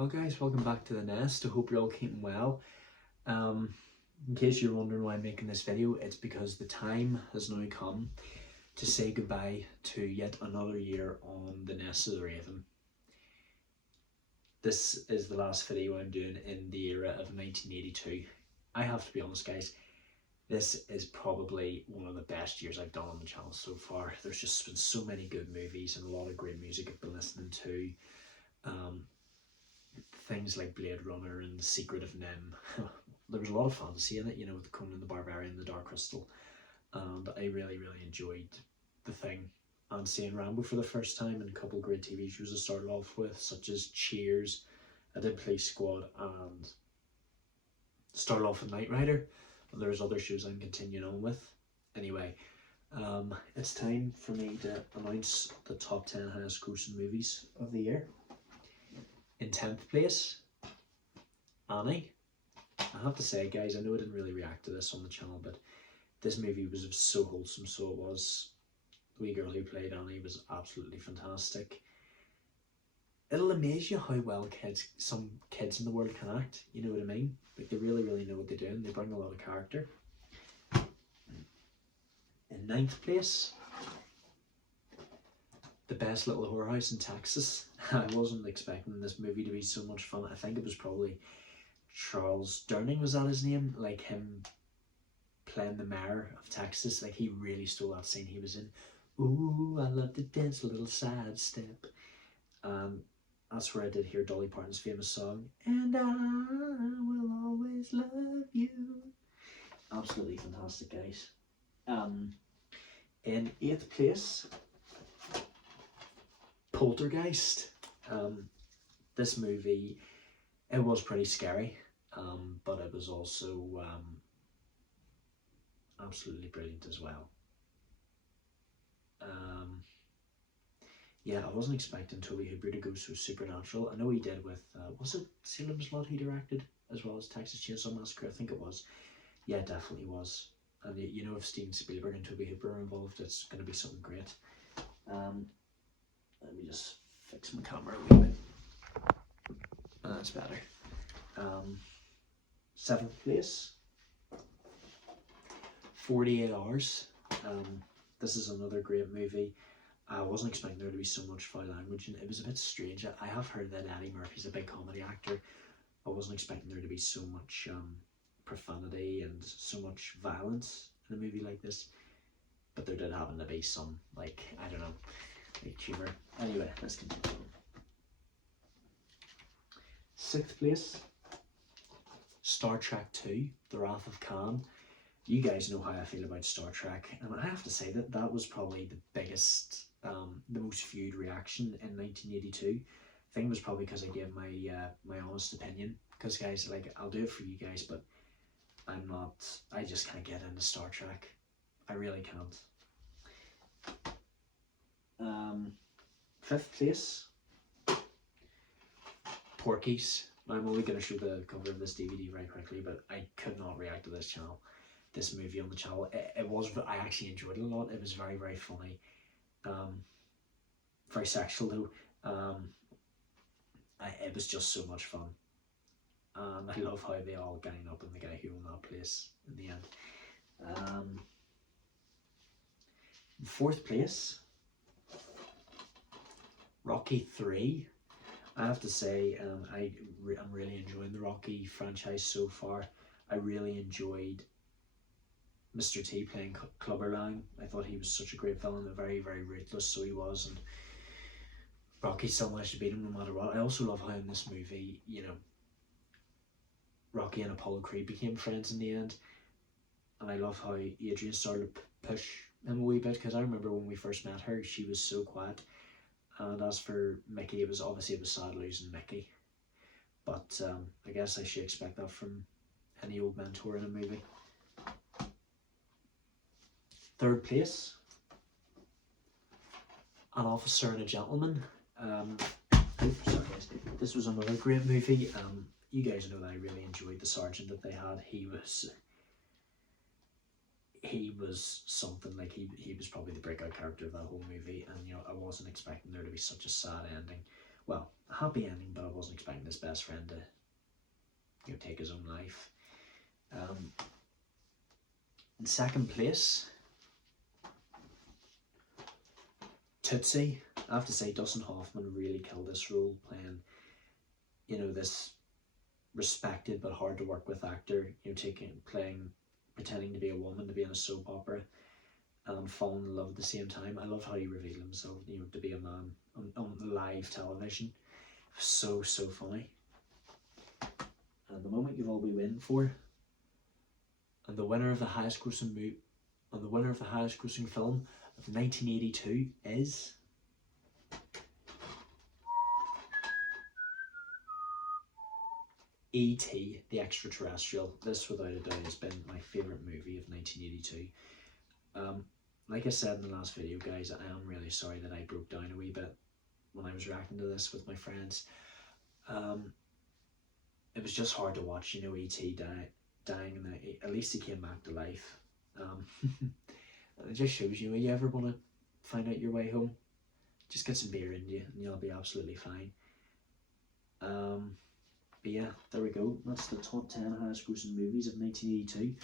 Well guys, welcome back to The Nest. I hope you're all keeping well. In case you're wondering why I'm making this video, it's because the time has now come to say goodbye to yet another year on The Nest of the Raven. This is the last video I'm doing in the era of 1982. I have to be honest guys, this is probably one of the best years I've done on the channel so far. There's just been so many good movies and a lot of great music I've been listening to. Things like Blade Runner and The Secret of NIMH. There was a lot of fantasy in it, you know, with Conan the Barbarian, The Dark Crystal, and I really enjoyed The Thing. And seeing Rambo for the first time, and a couple of great TV shows I started off with, such as Cheers. I did Police Squad and started off with Knight Rider, but there's other shows I'm continuing on with. Anyway, it's time for me to announce the top 10 highest grossing movies of the year. In 10th place, Annie. I have to say guys, I know I didn't really react to this on the channel, but this movie was so wholesome, so it was. The wee girl who played Annie was absolutely fantastic. It'll amaze you how well some kids in the world can act, you know what I mean? Like they really know what they're doing, they bring a lot of character. In 9th place, The Best Little Whorehouse in Texas. I wasn't expecting this movie to be so much fun. I think it was probably Charles Durning, was that his name? Like him playing the mayor of Texas. Like he really stole that scene he was in. Ooh, I love to dance a little side step. That's where I did hear Dolly Parton's famous song, And I Will Always Love You. Absolutely fantastic, guys. In 8th place, Poltergeist. This movie, it was pretty scary, but it was also absolutely brilliant as well. Yeah, I wasn't expecting Tobe Hooper to go so supernatural. I know he did with, was it Salem's Lot he directed, as well as Texas Chainsaw Massacre? I think it was. Yeah, it definitely was. And you know, if Steven Spielberg and Tobe Hooper are involved, it's going to be something great. Let me just fix my camera a wee bit. That's better. 7th place, 48 Hours. This is another great movie. I wasn't expecting there to be so much foul language, and it was a bit strange. I have heard that Eddie Murphy's a big comedy actor. I wasn't expecting there to be so much profanity and so much violence in a movie like this, but there did happen to be some, like, I don't know, like humour. Anyway, let's continue. 6th place, Star Trek II, The Wrath of Khan. You guys know how I feel about Star Trek, and I have to say that that was probably the biggest, the most viewed reaction in 1982. I think it was probably because I gave my my honest opinion. Because guys, like, I'll do it for you guys, but I just can't get into Star Trek. I really can't. 5th place, Porky's. I'm only going to show the cover of this DVD very quickly, but I could not react to this movie on the channel. I actually enjoyed it a lot. It was very funny. Very sexual though. It was just so much fun. And I love how they all gang up on the guy who owned that place in the end. 4th place, Rocky 3. I have to say, I'm really enjoying the Rocky franchise so far. I really enjoyed Mr. T playing Clubber Lang. I thought he was such a great villain, and very ruthless, so he was, and Rocky still managed to beat him no matter what. I also love how in this movie, you know, Rocky and Apollo Creed became friends in the end, and I love how Adrian started to push him a wee bit, because I remember when we first met her, she was so quiet. And as for Mickey, it was sad losing Mickey, but I guess I should expect that from any old mentor in a movie. 3rd place, An Officer and a Gentleman. Sorry guys, this was another great movie. You guys know that I really enjoyed the sergeant that they had. He was something. Like he was probably the breakout character of that whole movie, and you know, I wasn't expecting there to be such a sad ending. Well, a happy ending, but I wasn't expecting his best friend to, you know, take his own life. In second place, Tootsie. I have to say Dustin Hoffman really killed this role, playing, you know, this respected but hard to work with actor, you know, pretending to be a woman, to be in a soap opera, and falling in love at the same time. I love how he revealed himself, you know, to be a man on live television. So funny. And the moment you've all been waiting for, and the winner of the highest grossing film of 1982 is E.T. the Extraterrestrial. This, without a doubt, has been my favourite movie of 1982. Like I said in the last video, guys, I am really sorry that I broke down a wee bit when I was reacting to this with my friends. It was just hard to watch, you know, E.T. dying, and at least he came back to life. It just shows you, when you ever want to find out your way home, just get some beer in you and you'll be absolutely fine. But yeah, there we go. That's the top 10 highest grossing movies of 1982.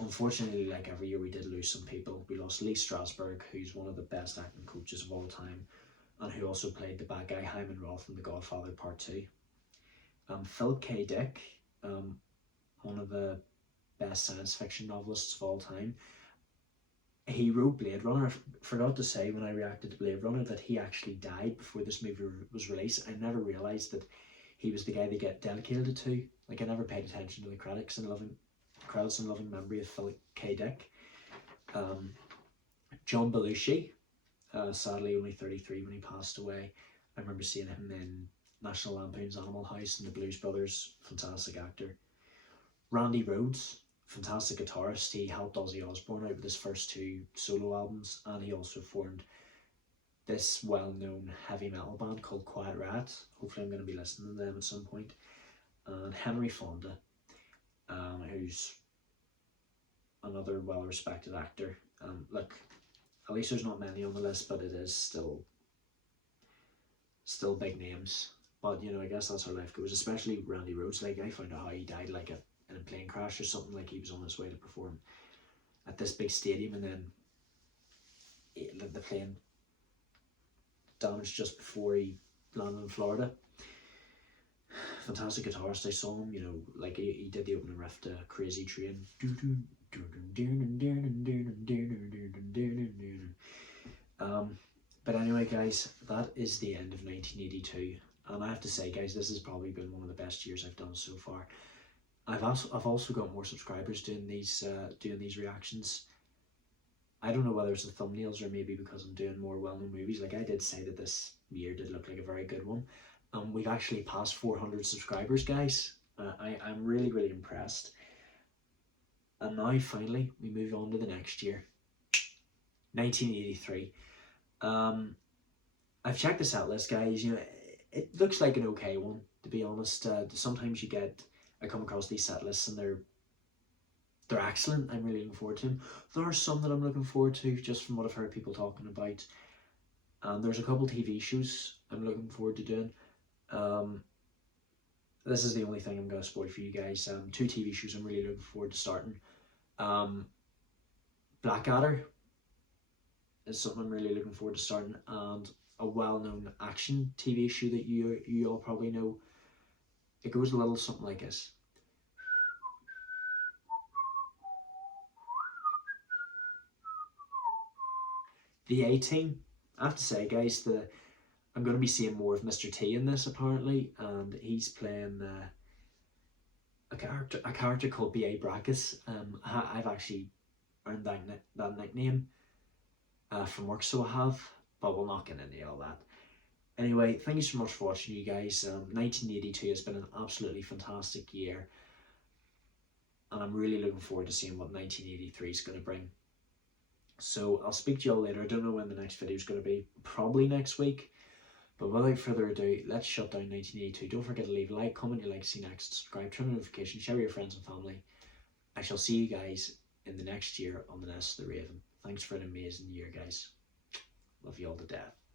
Unfortunately, like every year, we did lose some people. We lost Lee Strasberg, who's one of the best acting coaches of all time, and who also played the bad guy Hyman Roth in The Godfather Part 2. Philip K. Dick, one of the best science fiction novelists of all time. He wrote Blade Runner. I forgot to say when I reacted to Blade Runner that he actually died before this movie was released. I never realised that he was the guy they get dedicated to. Like, I never paid attention to the credits in loving memory of Philip K. Dick. John Belushi, sadly only 33 when he passed away. I remember seeing him in National Lampoon's Animal House and The Blues Brothers. Fantastic actor. Randy Rhoads, fantastic guitarist. He helped Ozzy Osbourne out with his first 2 solo albums, and he also formed this well-known heavy metal band called Quiet Riot. Hopefully I'm going to be listening to them at some point. And Henry Fonda, who's another well-respected actor. Look, at least there's not many on the list, but it is still big names. But, you know, I guess that's how life goes, especially Randy Rhoads. Like, I found out how he died, like, in a plane crash or something. Like, he was on his way to perform at this big stadium, and then the plane damaged just before he landed in Florida. Fantastic guitarist. I saw him, you know, like, he did the opening riff to Crazy Train. But anyway, guys, that is the end of 1982, and I have to say, guys, this has probably been one of the best years I've done so far. I've also got more subscribers doing these reactions. I don't know whether it's the thumbnails or maybe because I'm doing more well-known movies. Like, I did say that this year did look like a very good one. We've actually passed 400 subscribers, guys. I'm really, really impressed. And now, finally, we move on to the next year, 1983. I've checked the set list, guys. You know, it looks like an okay one, to be honest. Sometimes I come across these set lists and they're excellent. I'm really looking forward to them. There are some that I'm looking forward to, just from what I've heard people talking about. And there's a couple TV shows I'm looking forward to doing. This is the only thing I'm going to spoil for you guys. 2 TV shows I'm really looking forward to starting. Blackadder is something I'm really looking forward to starting, and a well-known action TV show that you all probably know. It goes a little something like this. The A-Team. I have to say, guys, I'm going to be seeing more of Mr. T in this, apparently, and he's playing a character called B.A. Brackus. I've actually earned that nickname from work, so I have, but we'll not get into all that. Anyway, thank you so much for watching, you guys. 1982 has been an absolutely fantastic year, and I'm really looking forward to seeing what 1983 is going to bring. So I'll speak to you all later. I don't know when the next video is going to be, probably next week. But without further ado, let's shut down 1982. Don't forget to leave a like, comment your like to see next, subscribe, turn on notifications, share with your friends and family. I shall see you guys in the next year on The Nest of the Raven. Thanks for an amazing year, guys. Love you all to death.